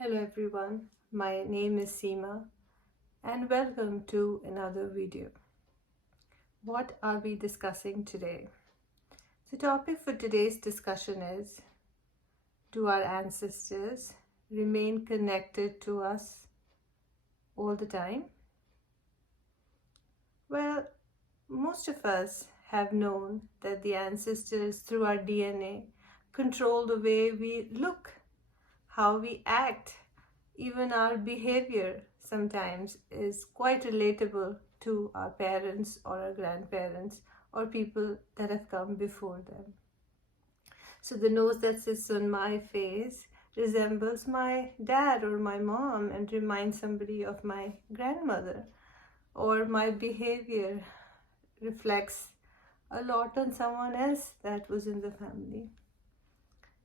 Hello everyone, my name is Seema and welcome to another video. What are we discussing today? The topic for today's discussion is: do our ancestors remain connected to us all the time? Well, most of us have known that the ancestors through our DNA control the way we look, how we act. Even our behavior sometimes is quite relatable to our parents or our grandparents or people that have come before them. So the nose that sits on my face resembles my dad or my mom and reminds somebody of my grandmother, or my behavior reflects a lot on someone else that was in the family.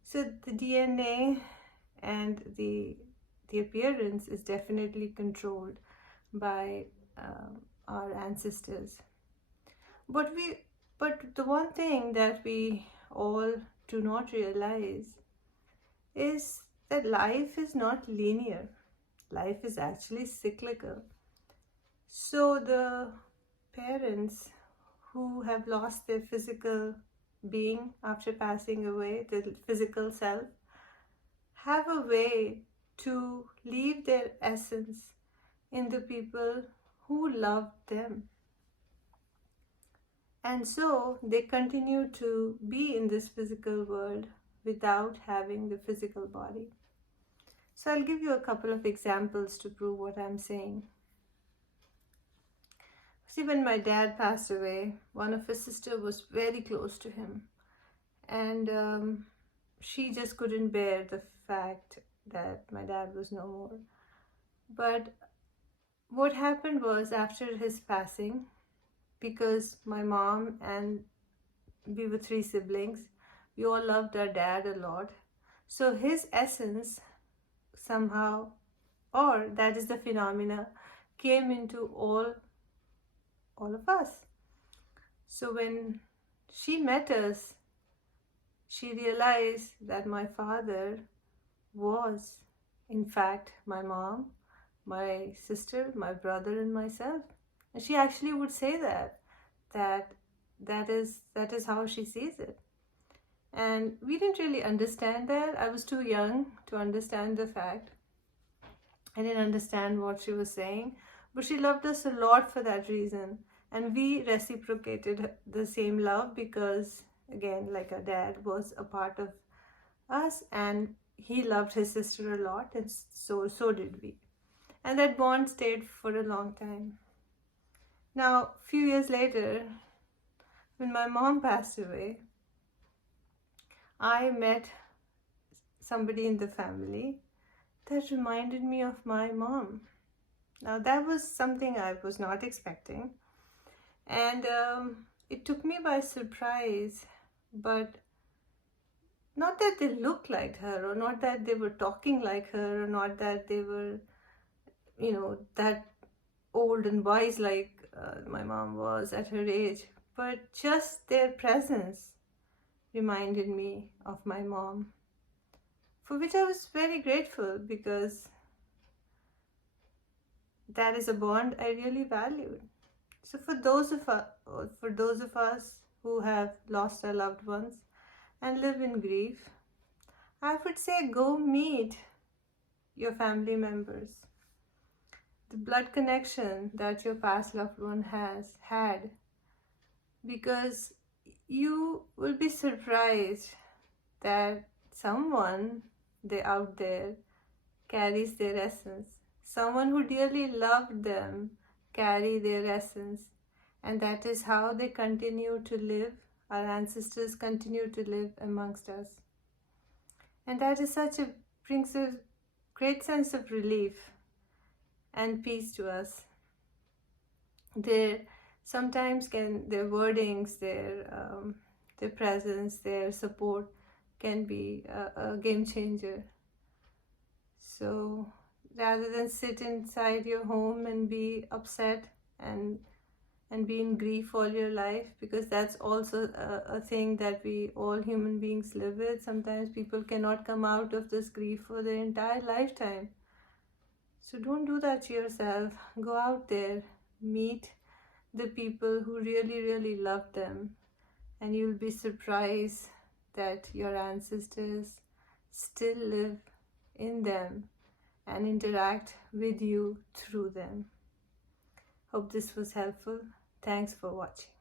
So the DNA and the appearance is definitely controlled by our ancestors. But the one thing that we all do not realize is that life is not linear. Life is actually cyclical. So the parents who have lost their physical being after passing away, the physical self, have a way to leave their essence in the people who loved them. And so they continue to be in this physical world without having the physical body. So I'll give you a couple of examples to prove what I'm saying. See, when my dad passed away, one of his sisters was very close to him. And she just couldn't bear the fact that my dad was no more. But what happened was, after his passing, because my mom and we were three siblings, we all loved our dad a lot. So his essence somehow, or that is the phenomena, came into all of us. So when she met us, she realized that my father was, in fact, my mom, my sister, my brother, and myself. And she actually would say that is how she sees it. And we didn't really understand that. I was too young to understand the fact. I didn't understand what she was saying, but she loved us a lot for that reason. And we reciprocated the same love because, again, like our dad was a part of us, and he loved his sister a lot, and so did we. And that bond stayed for a long time. Now, a few years later, when my mom passed away, I met somebody in the family that reminded me of my mom. Now, that was something I was not expecting, and it took me by surprise. But not that they looked like her, or not that they were talking like her, or not that they were, that old and wise like my mom was at her age, but just their presence reminded me of my mom, for which I was very grateful, because that is a bond I really valued. So for those of us who have lost our loved ones and live in grief, I would say go meet your family members. The blood connection that your past loved one has had, because you will be surprised that someone out there carries their essence. Someone who dearly loved them carry their essence, and that is how they continue to live. Our ancestors continue to live amongst us, and that is brings a great sense of relief and peace to us. Their their wordings, their presence, their support can be a game changer. So rather than sit inside your home and be upset and and be in grief all your life, because that's also a thing that we all human beings live with. Sometimes people cannot come out of this grief for their entire lifetime. So don't do that to yourself. Go out there, meet the people who really, really love them, and you'll be surprised that your ancestors still live in them and interact with you through them. Hope this was helpful. Thanks for watching.